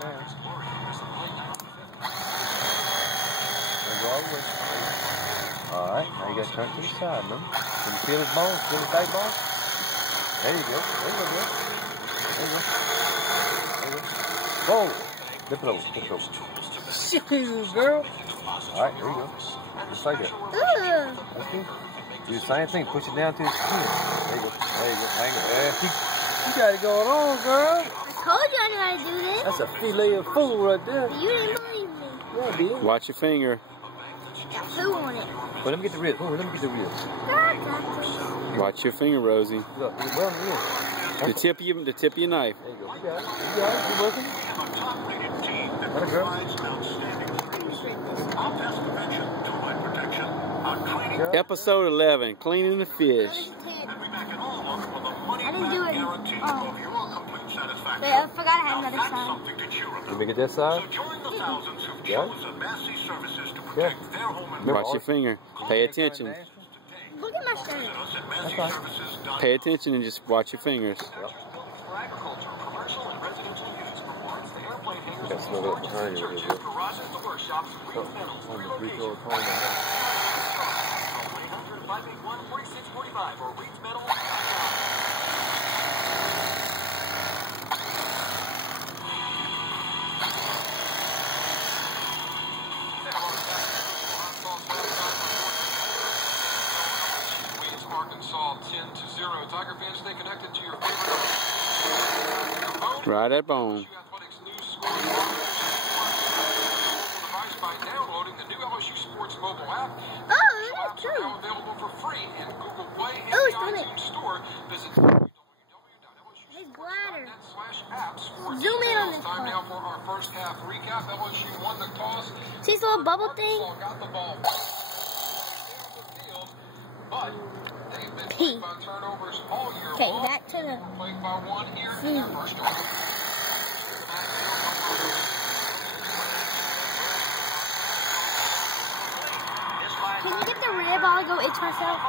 down. Alright, now you gotta turn to the side, man. Can you feel his bones? Feel his backbone? There you go. There you go, girl. There you go. There you go. Whoa! Flip it over. Flip it over. Shit, girl. Alright, there you go. Just like that. That's good. Do the same thing. Push it down to his chin. There you go. There you go. Hang it. There. You got it going on, girl. I told you I knew how to do this. That's a filet of food right there. You didn't believe me. Yeah, I did. Watch your finger. Got poo on it. Well, let me get the ribs. Let me get the ribs. Watch your finger, Rosie. Look, it's well on the ribs. The tip of your knife. There you go. You got it. You got it. You working? Got it, girl. Yeah. Episode 11, cleaning the fish. I didn't do it. Oh. Wait, I forgot I had another side. Let me get that side. Yeah. Yeah. Watch your finger. Pay attention. Look at my shirt. That's fine. Pay attention and just watch your fingers. Yep. You got some of that behind you. On the 3-4 corner. Arkansas 10-0. Tiger fans, stay connected to your favorite. Right at bone. By downloading the new LSU Sports mobile app. Oh, that's true. Now available for free in Google Play and Oh, the iTunes Store. Visit his bladder. www.lsusports.net/apps. Zoom in on this Time part. now for our first half recap. LSU won the toss. See this little bubble thing? Got the ball. But they've been P. by turnovers all year Okay, long. back to the... Played by one here in their first drive. Can you get the rib? I'll go itch myself.